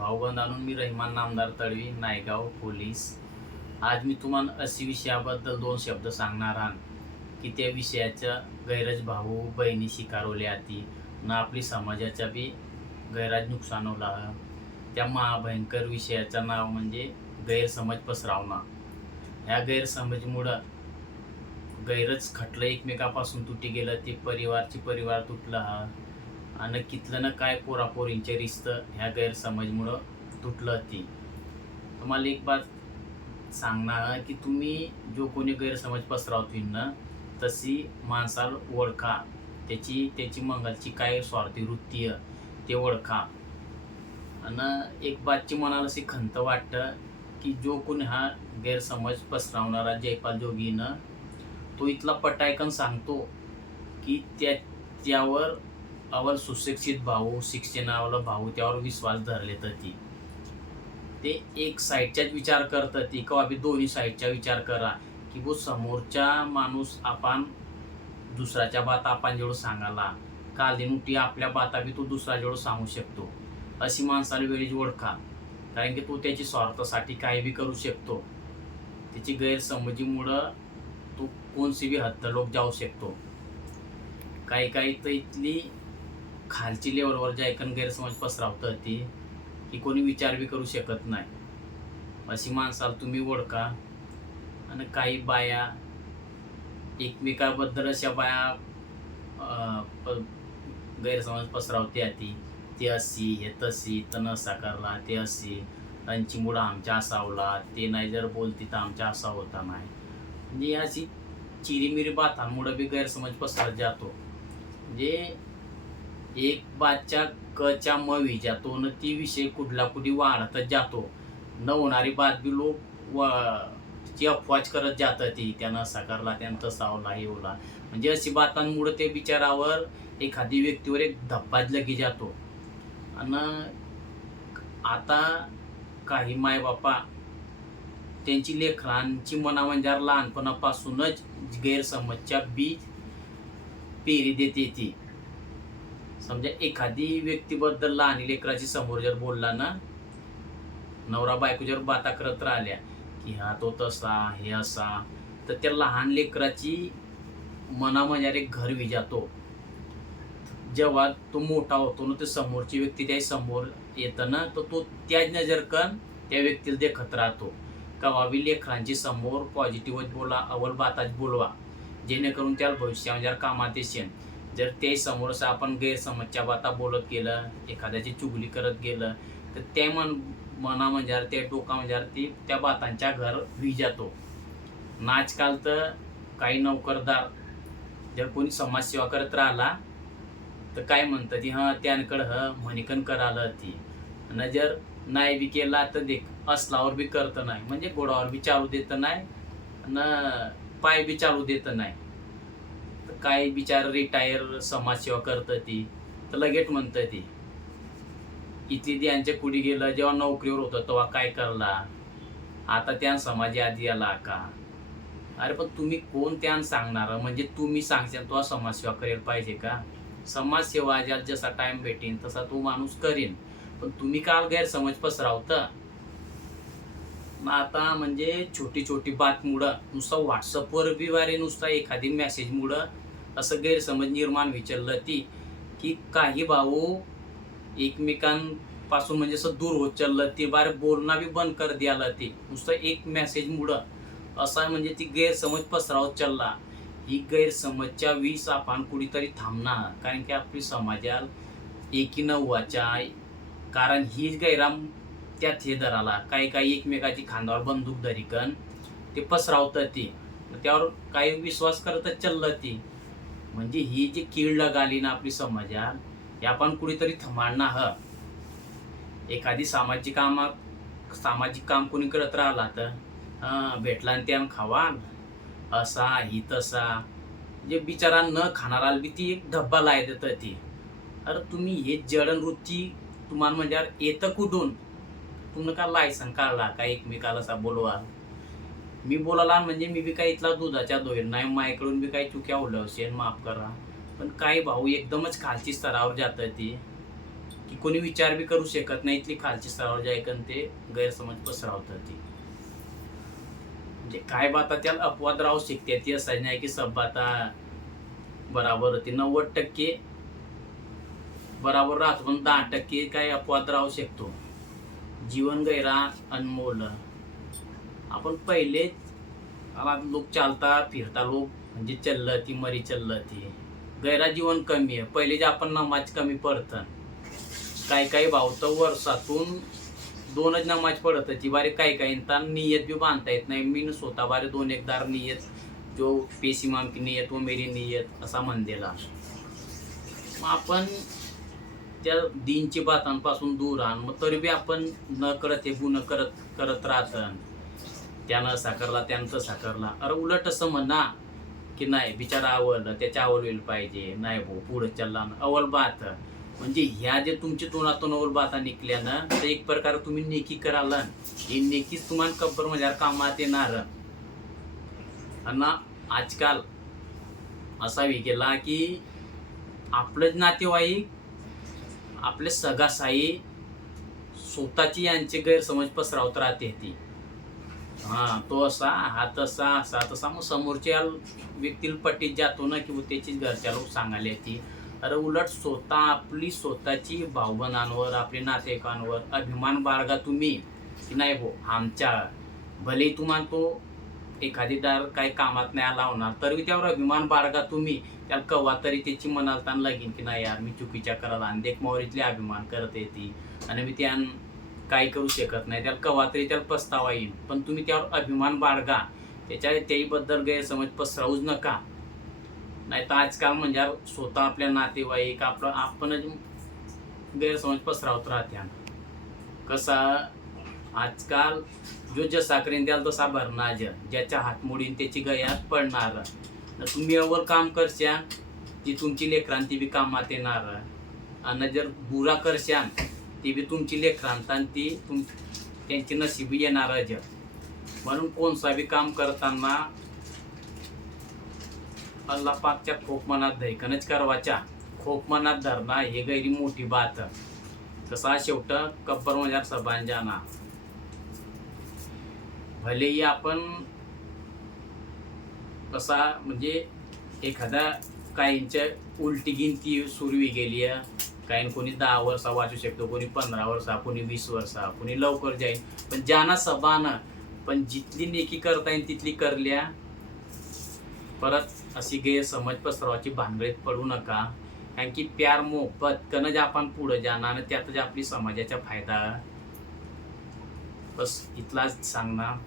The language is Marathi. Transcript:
भाऊबंधांनो, मी रहिमान नामदार तळवी, नायगाव पोलीस. आज मी तुम्हाला अशी विषयाबद्दल दोन शब्द सांगणार आहे की त्या विषयाच्या गैरज भाऊ बहिणी शिकारवले आती ना आपली समाजाच्या बी गैराज नुकसान होला. त्या महाभयंकर विषयाचं नाव म्हणजे गैरसमज पसरावणं. ह्या गैरसमजमुळं गैरच खटलं एकमेकापासून तुटी गेलं, ते परिवार तुटलं हा. आणि कितलं ना काय पोरापोरींचे रिश्तं ह्या गैरसमजमुळं तुटलं ती. तुम्हाला एक बात सांगणार की तुम्ही जो कोणी गैरसमज पसरावतील ना, तशी माणसाला ओळखा, त्याची मंगलची काय स्वार्थी वृत्ती आहे ते ओळखा. आणि एक बातची मनाला अशी खंत वाटतं की जो कोणी हा गैरसमज पसरवणारा जयपाल जोगीनं तो इथला पटायकन सांगतो की त्यावर अवल सुशिक्षित भाऊ, शिक्षणावाला भाऊ त्यावर विश्वास धरले तर ते एक साईडच्याच विचार करतं ती किंवा बी दोन्ही साईडचा विचार करा की वो समोरच्या माणूस आपण दुसऱ्याच्या बात आपण जेवढं सांगायला कालीनुटी आपल्या बाता बी तो दुसरा जेवढं सांगू शकतो, अशी माणसाला वेळीच ओळखा. कारण की तो त्याची स्वार्थासाठी काही बी करू शकतो. त्याची गैरसमजीमुळं तो कोणसी बी हद्द लोक जाऊ शकतो. काही तर इथली खालची लेवलवर जे ऐकून गैरसमज पसरावतं ती की कोणी विचार बी करू शकत नाही, अशी माणसाला तुम्ही ओळखा. आणि काही बाया एकमेकाबद्दल अशा बाया गैरसमज पसरावते ती अशी हे तशी तर नसा करला ते अशी त्यांची मुळं आमच्या असावला ते नाही जर बोलती तर आमच्या असा होता नाही. म्हणजे अशी चिरीमिरी बातांमुळं बी गैरसमज पसरत जातो. म्हणजे एक बातच्या कच्या म विजातो न ती विषय कुठला कुठे वाढतच जातो. न होणारी बात बी लोक ती अफवाच करत जातं ती त्यानं असा करला त्यानं तसा होला हे होला. म्हणजे अशी बातांमुळं ते बिचारावर एखादी व्यक्तीवर एक धप्पाच लगी जातो. आणि आता काही मायबापा त्यांची लेकरांची मनावंजार लहानपणापासूनच गैरसमजच्या बीज पेरी देते ती. समजा एखादी व्यक्तीबद्दल लहान लेकराची समोर जर बोलला ना, नवरा बायको जर बाता करत राहिल्या की हा तो तसा हे असा, तर त्या लहान लेकराची मनामध्ये एक घर विजातो. जेव्हा तो मोठा होतो ना, ते समोरची व्यक्ती त्या समोर येतं ना, तर तो त्याच नजरकन त्या व्यक्तीला देखत राहतो. कवा बी लेकरांची समोर पॉझिटिव्ह बोला, अव्वल बाताच बोलवा, जेणेकरून त्याला भविष्यामध्ये कामात येशील. जर ते समोर आपण गैरसमजच्या बाता बोलत गेलं, एखाद्याची चुगली करत गेलं, तर त्या मनामध्ये त्या डोकामध्ये ती त्या बातांच्या घर विजातो. ना आजकाल तर काही नोकरदार जर कोणी समाजसेवा करत राहिला तर काय म्हणतं ती हां त्यांकडं म्हणिकन करायला ती. आणि जर नाही बी केला तर देख असलावर बी करतं नाही, म्हणजे घोडावर बी चालू देतं नाही आणि पाय बी चालू देतं नाही. तर काय बिचार रिटायर समाजसेवा करतं ती तर लगेच म्हणतं ती इथली त्यांच्या कुडी गेलं, जेव्हा नोकरीवर होतं तेव्हा काय करला, आता त्या समाजी आधी आला का. अरे पण तुम्ही कोण त्यान सांगणार, म्हणजे तुम्ही सांगशाल तो समाजसेवा करेल पाहिजे का. समाजसेवा ज्याला जसा टाइम भेटेन तसा तो माणूस करेन, पण तुम्ही काल गैरसमज पसरावता. आता म्हणजे छोटी छोटी बातमुळं नुसतं व्हॉट्सअपवर बी वारे नुसता एखादी मेसेजमुळं असं गैरसमज निर्माण विचारलं ती की काही भाऊ एकमेकांपासून म्हणजे असं दूर होत चाललं, ते बारे बोलणं बी बंद कर द्याला ते नुसतं एक मेसेजमुळं. असा म्हणजे ती गैरसमज पसरावत चालला. ही गैरसमजच्या वीस आपण कुठेतरी थांबणार, कारण की आपली समाजाला एकी नव्वाच्या, कारण हीच गैराम त्यात हे धराला काही एकमेकाची खांद्यावर बंदूक धरिकन ते पसरावतं ती, त्यावर काही विश्वास करतच चाललं ती. म्हणजे ही जी कीड लगाली ना आपली समाजात, हे आपण कुठेतरी थांबणार. एखादी सामाजिक काम कोणी करत राहिला तर भेटला आणि त्यानं खावाल असा ही तसा, जे बिचारा न खाणारा बी ती एक धब्बा लाय देतं ती. अरे तुम्ही हे जडणवृत्ती तुम्हाला म्हणजे येतं कुठून, तुम्ही का लायसन काढला का एकमेकाला असा बोलवा. मी बोलायला म्हणजे मी बी काही इथला दुधाच्या दोहेर नाही, माझ्याकडून बी काही चुक्या ओढल्या असेल माफ करा. पण काही भाऊ एकदमच खालची स्तरावर जातं ती की कोणी विचार बी करू शकत नाही, इथली खालची स्तरावर जे ऐकन ते गैरसमज पसरवतात ती. म्हणजे काय बाता त्याला अपवाद राहू शकते, ती असं नाही की सब बाता बराबर होती. 90% बराबर राहतो, पण 10% काय अपवाद राहू शकतो. जीवन गैरा अनमोल. आपण पहिलेच आता लोक चालता फिरता लोक म्हणजे चलती मरी चलती. गैरा जीवन कमी आहे. पहिले जे आपण नमाज कमी पडतं. काही भाऊ तर वर्षातून 2च नमाज पडत ती बारे काही नियत भी बांधता येत नाही. मी स्वतः बारे 2 एकदार नियत जो पेश इमाम की नियत व मेरी नियत असा म्हणलेला. मग आपण त्या दीनची बातांपासून दूर आण, मग तरी बी आपण न कळत हे गुन्हा करत राहतं. त्यानं साकारला त्यानं तसा करला. अरे उलट असं म्हणा की नाही बिचारा आवडलं त्याच्या आवडलेलं पाहिजे, नाही भाऊ पुढे चालला अवल बात. म्हणजे ह्या जे तुमच्या तोंडातून अवल बाता निघल्या ना, तर एक प्रकार तुम्ही नेकी कराल. ही नेकीच तुम्हाला कब्बर म्हणजे कामात येणार. आणि आजकाल असा गेला की आपलंच नातेवाईक आपले सगासाई स्वतःची यांचे गैरसमज पसरवत राहते ती. तो असा हा तसा असा तसा, मग समोरच्या व्यक्तीला पट्टीत जातो ना की त्याचीच घरच्या लोक सांगायला ती. अरे उलट स्वतः आपली स्वतःची भावबंधांवर आपल्या नातेवाईकांवर अभिमान बाळगा तुम्ही की नाही भाऊ आमच्या भले तुम्हाला तो एखादी दार काही कामात नाही आला होणार तरी त्यावर अभिमान बाळगा तुम्ही. त्याला कवा तरी त्याची मनालताना लागेल की नाही यार मी चुकीच्या करायला आणि देख मोहरीतली अभिमान करत येते आणि मी त्या काही करू शकत नाही. त्याला कवा तरी त्याला पस्तावा येईल, पण तुम्ही त्यावर अभिमान बाळगा. त्याहीबद्दल गैरसमज पसरवूच नका. नाही तर आजकाल म्हणजे स्वतः आपल्या नातेवाईक आपणच गैरसमज पसरवत राहत्या. कसा आजकाल जो जसा करीन त्याला तसा भरणार, ज्याच्या हात मोडीन त्याची गयात पडणार. तुम्ही अव्वल काम करशान ती तुमची लेकरांती बी कामात येणार, आणि जर बुरा करशान ती बी तुमची लेकरांत आणि ती त्यांची नशीबी येणार. म्हणून कोणसा बी काम करताना अल्लाह पाकच्या खोप मनात धैकनच करवाच्या, खोप मनात धरणा हे गैरी मोठी बात. कसा शेवट कब्बर म्हणजे सबान जाना. भलेही आपण कसा म्हणजे एखादा काहींच्या उलटी गिनती सुरू गेली आहे. काही कोणी 10 वर्षा वाचू शकतो, कोणी 15 वर्षा, कोणी 20 वर्षा, कोणी लवकर जाईल. पण ज्यांना सबान पण जितली नेकी करता येईल तिथली करल्या. परत अशी गैरसमज पसरवाची भानगडीत पडू नका. कारण की प्यार मोहब्बत कनच आपण पुढे जाणार आणि त्यातच आपली समाजाचा फायदा. बस इथलाच सांगणार.